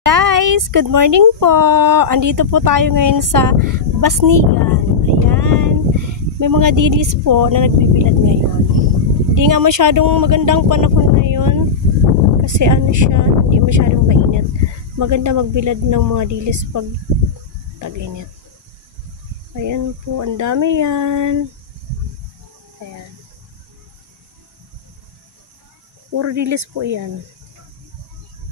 Guys, good morning po. Andito po tayo ngayon sa Basnigan. Ayan. May mga dilis po na nagbibilad ngayon. Hindi nga masyadong magandang panahon ngayon. Kasi ano siya, hindi masyadong mainit. Maganda magbilad ng mga dilis pag tag-init. Ayan po, ang dami yan. Ayan. Puro dilis po yan.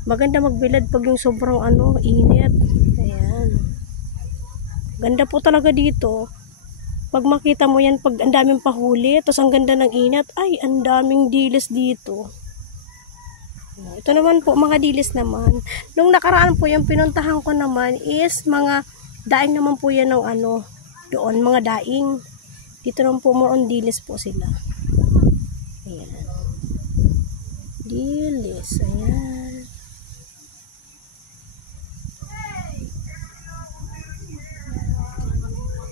Maganda magbilad pag yung sobrang init. Ayan. Ganda po talaga dito. Pag makita mo yan, pag ang daming pahuli, tapos ang ganda ng init, ay, ang daming dilis dito. Ito naman po, mga dilis naman. Nung nakaraan po, yung pinuntahan ko naman is mga daing naman po yan ng doon, mga daing. Dito naman po, more on dilis po sila. Ayan. Dilis, ayan.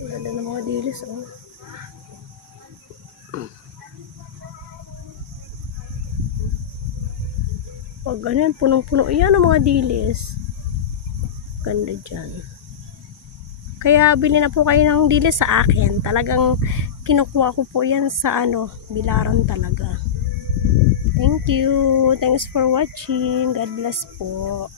Ganda ng mga dilis, oh. Pag ganyan, punong-puno. Iyan ang mga dilis. Ganda dyan. Kaya bili na po kayo ng dilis sa akin. Talagang kinukuha ko po yan sa Bilaran talaga. Thank you. Thanks for watching. God bless po.